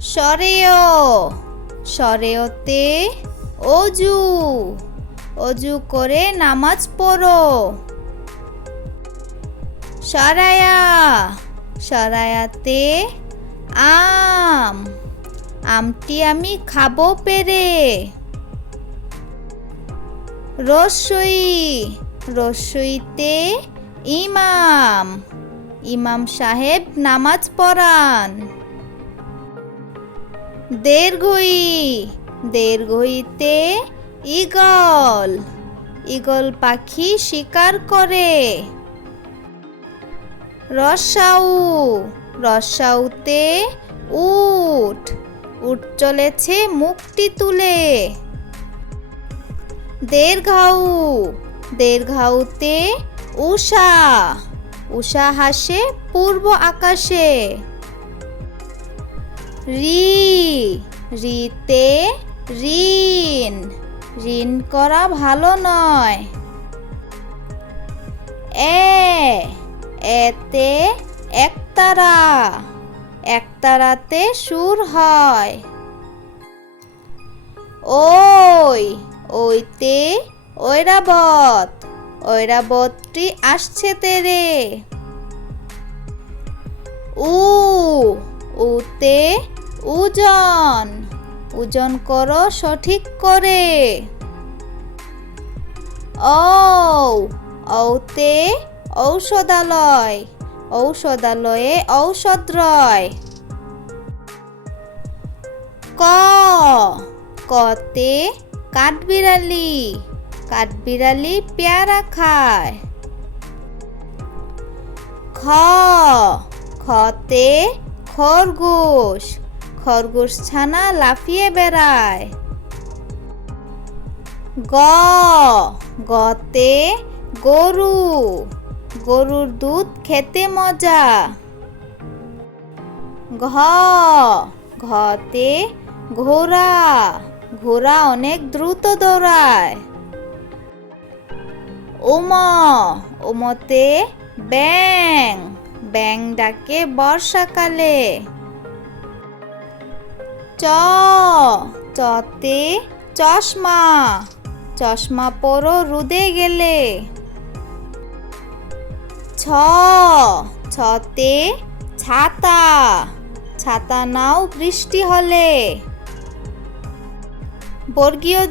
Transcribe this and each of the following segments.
সরেয় সরেয়তে অজু অজু করে নামাজ পড়ো। সরায়া সরায়াতে আম আমটি আমি খাবো পেরে। রসই রসইতে ইমাম ইমাম সাহেব নামাজ পড়ান। দীর্ঘই দীর্ঘইতে ঈগল ঈগল পাখি শিকার করে। রসাউ রসাউতে উট উট চলেছে মুখটি তুলে। দীর্ঘাউ দীর্ঘাউতে উষা উষা হাসে পূর্ব আকাশে। রি রিতে ঋণ ঋণ করা ভালো নয়। এতে একতারা একতারাতে সুর হয়। ওই ওইতে ঐরাবত ঐরাবতটি আসছে তেরে। উতে ওজন ওজন করো সঠিক করে। ঔতে ঔষধালয় ঔষধালয়ে ঔষধ রয়। কতে কাঠবিড়ালি কাঠবিড়ালি পেয়ারা খায়। খতে খরগোশ খরগোশ ছানা লাফিয়ে বেড়ায়। গতে গরু গরুর দুধ খেতে মজা। ঘতে ঘোড়া ঘোড়া অনেক দ্রুত দৌড়ায়। ওমতে ব্যাং ব্যাং ডাকে বর্ষাকালে। চতে চশমা চশমা পরো রোদে গেলে। ছতে ছাতা ছাতা নাও বৃষ্টি হলে। বর্গীয়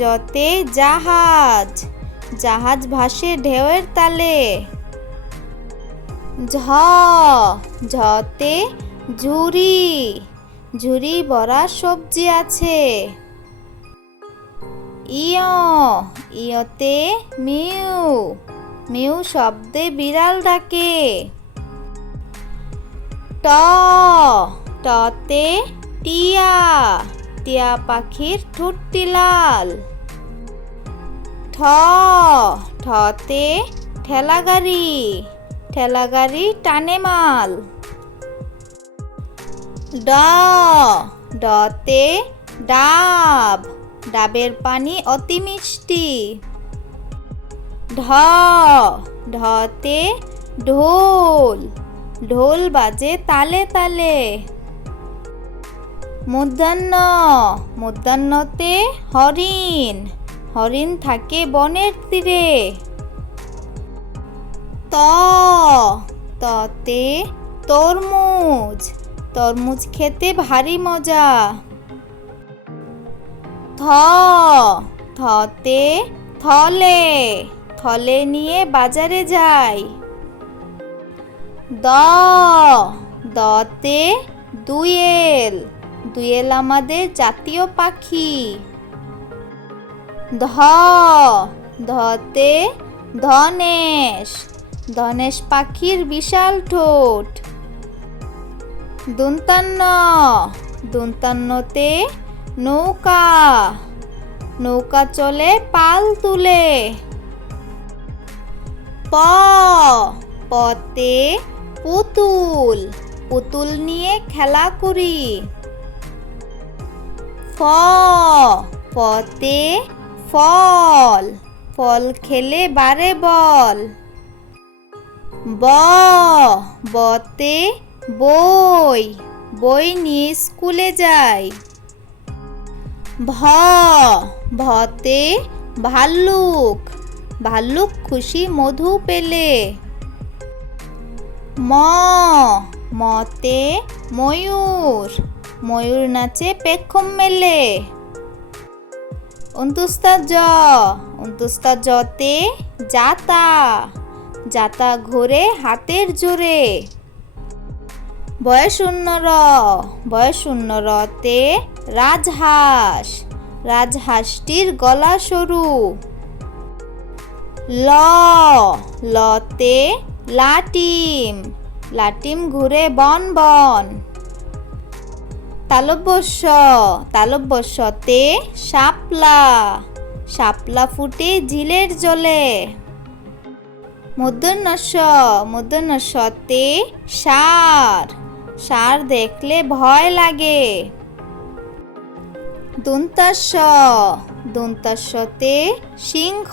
জতে জাহাজ জাহাজ ভাসে ঢেউয়ের তালে। ঝতে ঝুড়ি ঝুড়ি ভরা সবজি আছে। ইয়তে মিউ মিউ শব্দে বিড়াল ডাকে। টতে টিয়া টিয়া পাখির ঠোঁটটি লাল। ঠতে ঠেলাগাড়ি ঠেলাগাড়ি টানে মাল। ডতে ডাব ডাবের পানি অতি মিষ্টি। ঢতে ঢোল ঢোল বাজে তালে তালে। মূর্ধন্যতে হরিণ হরিণ থাকে বনের তীরে। ততে তরমুজ তরমুজ খেতে ভারী মজা। থতে থলে থলে নিয়ে বাজারে যাই। দতে দুয়েল দুয়েল আমাদের জাতীয় পাখি। ধতে ধনেশ ধনেশ পাখির বিশাল ঠোঁট। দন্তান্নতে নৌকা নৌকা চলে পাল তুলে। পতে পুতুল পুতুল নিয়ে খেলা করি। ফতে ফল ফল খেলে বারে বল। বতে বই বই নিয়ে স্কুলে যাই। ভ ভতে ভাল্লুক, ভাল্লুক খুশি মধু পেলে। ম মতে ময়ূর, ময়ূর নাচে পেখম মেলে। অন্তুস্তা জ, অন্তুস্তা জতে জাতা, জাতা ঘোরে হাতের জোরে। বয়শূন্য র, বয়শূন্য রতে রাজহাঁস, রাজহাঁসটির গলা সরু। ল লতে লাটিম, লাটিম ঘুরে বন বন। তালব্যস্য, তালব্যস্যতে শাপলা, শাপলা ফুটে ঝিলের জলে। মূর্ধন্যস্য, মূর্ধন্যস্যতে ষাঁড়, ষাঁড় দেখলে ভয় লাগে। দন্তাস্য, দন্তাস্যতে সিংহ,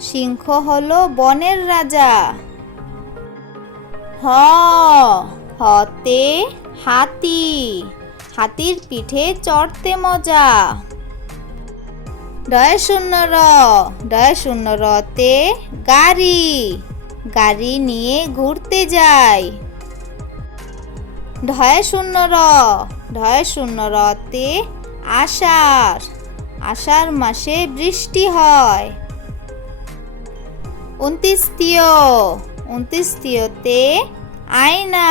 সিংহ হলো বনের রাজা। হ হতে হাতি, হাতির পিঠে চড়তে মজা। ডয়শূন্য র, ডয়শূন্য রতে গাড়ি, গাড়ি নিয়ে ঘুরতে যায়। ঢয়শূন্য র, ঢয়শূন্য রতে আষাঢ়, আষাঢ় মাসে বৃষ্টি হয়। অন্ত্যেষ্টিয়, অন্ত্যেষ্টিয়তে আয়না,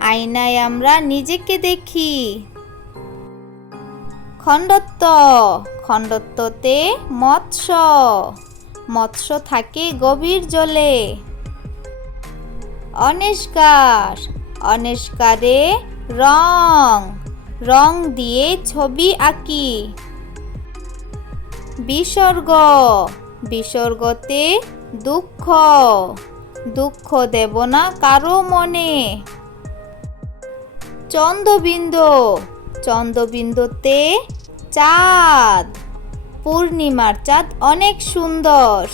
আয়নায় আমরা নিজেকে দেখি। খণ্ডত্ব, খণ্ডত্বতে মৎস্য, মৎস্য থাকে গভীর জলে। অনেস্কার, অনেস্কারে রং, রং দিয়ে ছবি আঁকি। বিসর্গ, বিসর্গতে দুঃখ, দুঃখ দেব না কারো মনে। চন্দ্রবিন্দু, চন্দ্রবিন্দুতে চাঁদ, পূর্ণিমার চাঁদ অনেক সুন্দর।